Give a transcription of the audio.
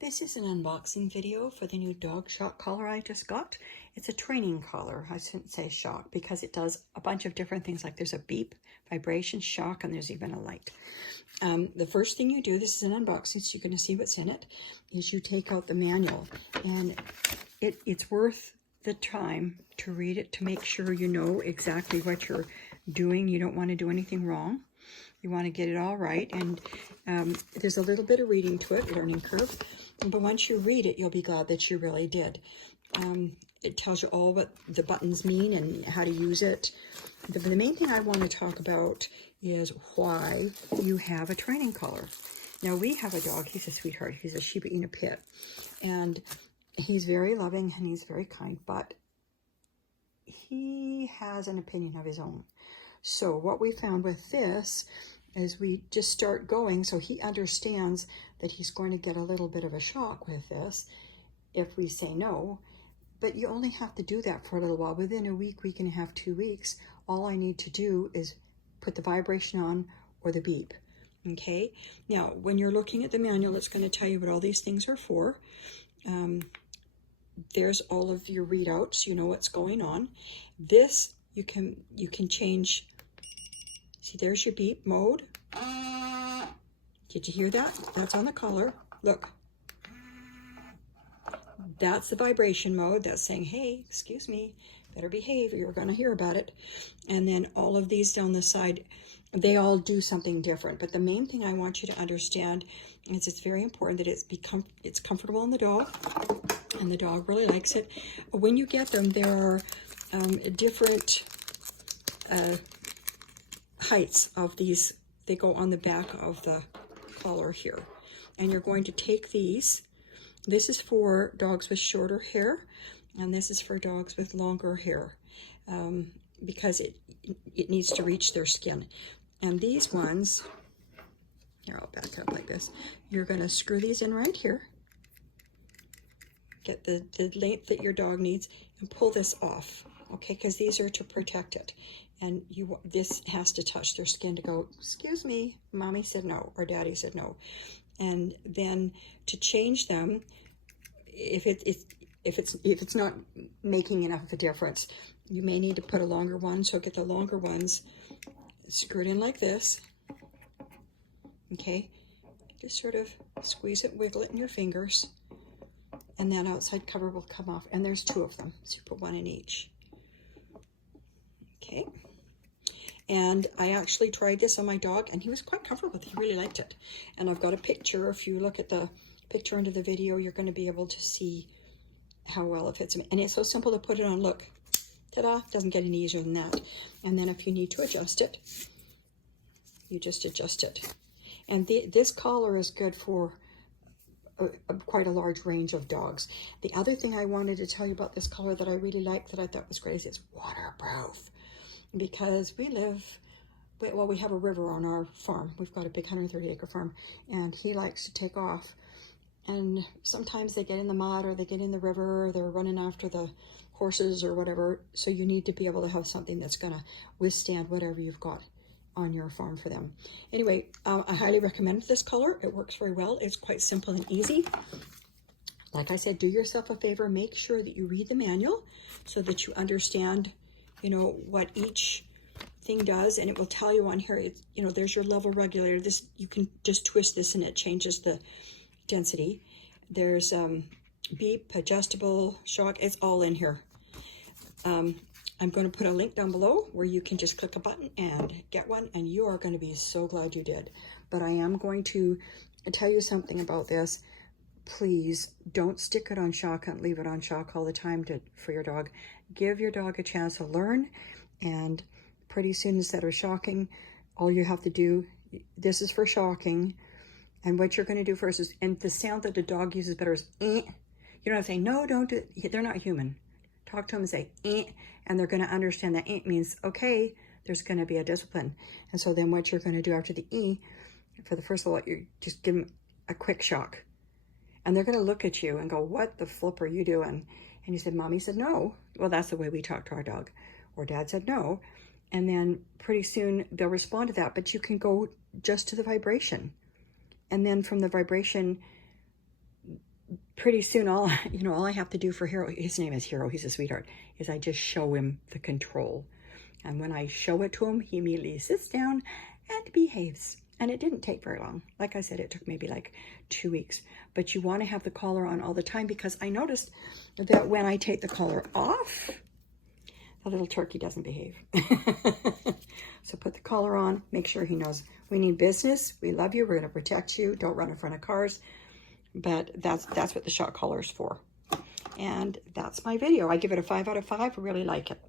This is an unboxing video for the new dog shock collar I just got. It's a training collar. I shouldn't say shock because it does a bunch of different things, like there's a beep, vibration, shock, and there's even a light. The first thing you do, this is an unboxing, so you're going to see what's in it, is you take out the manual. And it's worth the time to read it to make sure you know exactly what you're doing. You don't want to do anything wrong. You want to get it all right. And there's a little bit of reading to it, learning curve. But once you read it, you'll be glad that you really did. It tells you all what the buttons mean and how to use it. The main thing I want to talk about is why you have a training collar. Now, we have a dog. He's a sweetheart. He's a Shiba Inu pit. And he's very loving and he's very kind, but he has an opinion of his own. So what we found with this is we just start going, so he understands that he's going to get a little bit of a shock with this if we say no. But you only have to do that for a little while. Within a week, week and a half, 2 weeks, all I need to do is put the vibration on or the beep. Okay? Now, when you're looking at the manual, it's going to tell you what all these things are for. There's all of your readouts. You know what's going on. This, you can change. See, there's your beep mode. Did you hear that? That's on the collar. Look. That's the vibration mode. That's saying, hey, excuse me, better behave or you're going to hear about it. And then all of these down the side, they all do something different. But the main thing I want you to understand is it's very important that it's comfortable on the dog, and the dog really likes it. When you get them, there are different heights of these. They go on the back of the collar here. And you're going to take these. This is for dogs with shorter hair, and this is for dogs with longer hair, because it needs to reach their skin. And these ones, here, I'll back up like this. You're going to screw these in right here. Get the length that your dog needs and pull this off, okay? Because these are to protect it. And this has to touch their skin to go, excuse me, mommy said no, or daddy said no. And then to change them, if it's not making enough of a difference, you may need to put a longer one. So get the longer ones, screw it in like this. Okay, just sort of squeeze it, wiggle it in your fingers, and that outside cover will come off. And there's 2 of them, so you put 1 in each. Okay. And I actually tried this on my dog, and he was quite comfortable with it. He really liked it. And I've got a picture. If you look at the picture under the video, you're going to be able to see how well it fits him. And it's so simple to put it on. Look, ta-da, doesn't get any easier than that. And then if you need to adjust it, you just adjust it. And this collar is good for quite a large range of dogs. The other thing I wanted to tell you about this collar that I really like, that I thought was great, is it's waterproof. Because we have a river on our farm. We've got a big 130-acre farm, and he likes to take off. And sometimes they get in the mud, or they get in the river, or they're running after the horses or whatever. So you need to be able to have something that's going to withstand whatever you've got on your farm for them. Anyway, I highly recommend this collar. It works very well. It's quite simple and easy. Like I said, do yourself a favor. Make sure that you read the manual so that you understand, you know, what each thing does. And it will tell you on here, you know, there's your level regulator. This, you can just twist this and it changes the density. There's beep, adjustable, shock. It's all in here. I'm going to put a link down below where you can just click a button and get one, and you are going to be so glad you did. But I am going to tell you something about this. Please don't stick it on shock and leave it on shock all the time for your dog. Give your dog a chance to learn, and pretty soon, instead of shocking, all you have to do, this is for shocking, and what you're going to do first is, and the sound that the dog uses better is eh. You don't have to say, no, don't do it. They're not human. Talk to them and say eh, and they're going to understand that eh means, okay, there's going to be a discipline. And so then what you're going to do after the e, for the first of all, you just give them a quick shock. And they're going to look at you and go, what the flip are you doing? And you said, mommy said no. Well, that's the way we talk to our dog. Or dad said no. And then pretty soon they'll respond to that. But you can go just to the vibration. And then from the vibration, pretty soon, all I have to do for Hero, his name is Hero, he's a sweetheart, is I just show him the control. And when I show it to him, he immediately sits down and behaves. And it didn't take very long. Like I said, it took maybe like 2 weeks. But you want to have the collar on all the time, because I noticed that when I take the collar off, the little turkey doesn't behave. So put the collar on, make sure he knows we need business, we love you, we're going to protect you, don't run in front of cars. But that's what the shock collar is for. And that's my video. I give it a 5 out of 5. I really like it.